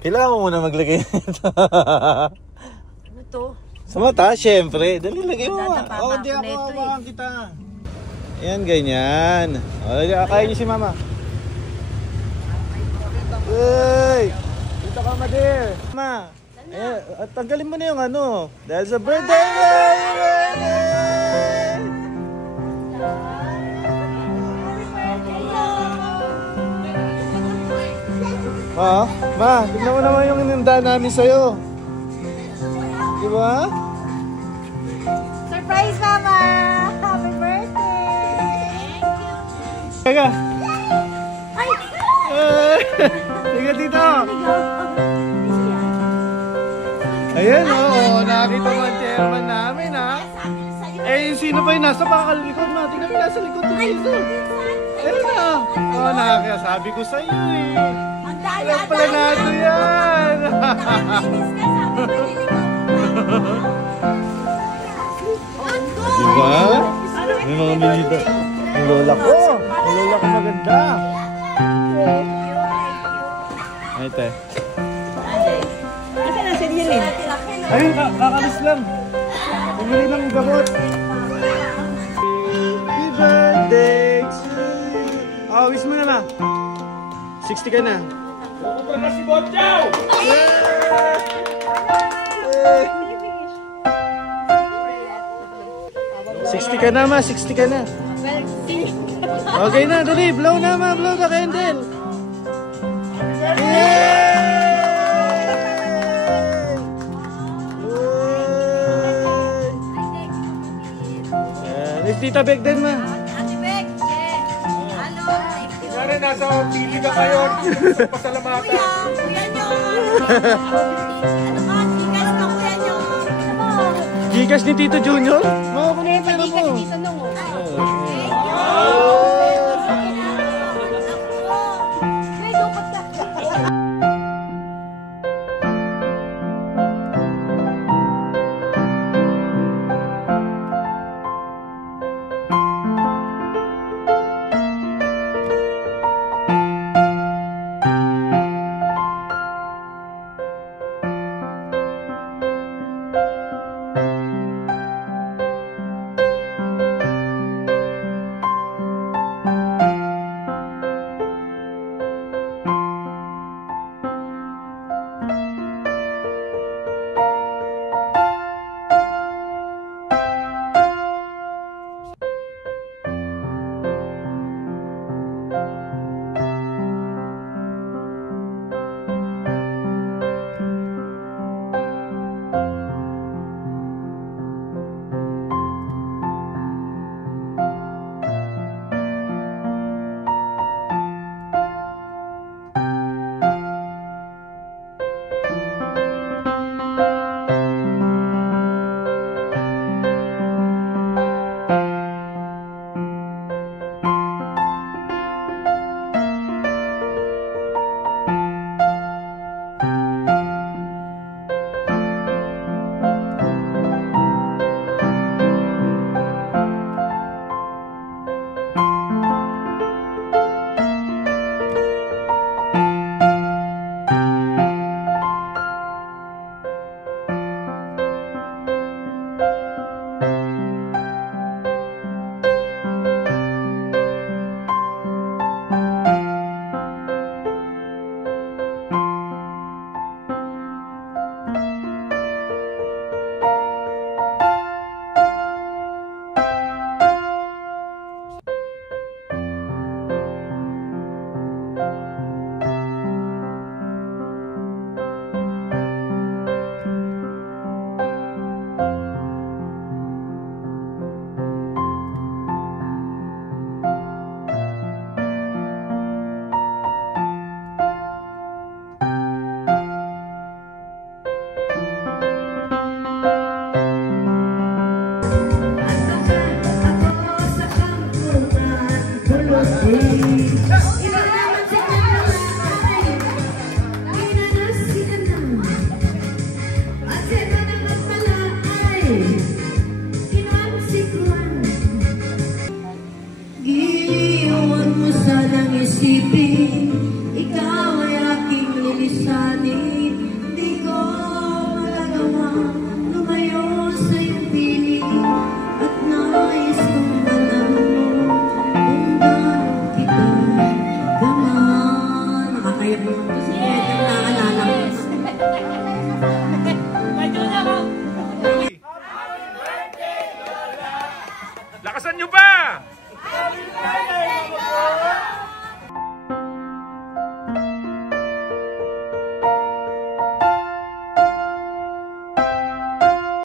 Kailangan mo muna maglagay nito. Ano to? Sa mata, syempre. Dali, lagay mo. Dadapa Hindi ako ako nito, hawakan kita. Ayan, ganyan. Kaya niyo si mama. Uy! Dito ka, Madir. Mama. Ayan, tanggalin mo na yung ano. Dahil sa birthday mo! Ma, tignan mo naman yung inanda namin sa'yo. Diba? Surprise, Mama! Happy birthday! Teka. Ay! Tiga dito. Ayan, oo. Nakakita mo ang chairman namin, ha? Eh, yung sino pa yung nasa pakakalikod mo? Tingnan mo nasa likod dito. Ayun na. Oo, nakakasabi ko sa'yo, eh. Alam pala natin yan. Diba? May mga milita. Ang lola ko. Ang lola ko maganda. Ay, te. Kasi nasa Yelin. Ayun, kakalis lang. Pumili ng gamot. Happy birthday to you. Wish mo na na. 60 ka na. Pupunta na si Bonjow! 60 ka na, ma. 60 ka na. Okay na, dali. Blow na, ma. Blow the candle. Yay! Let's Tita Bek din, ma. Ate Bek, ano? Kunyari, nasa pili ka kayo. Sa pasalamatan. Kuya nyo! Ano ba? Gigas na kuya nyo! Gigas ni Tito Junior? Mga kuno yung pera mo. Dito nung may dupat na. sunny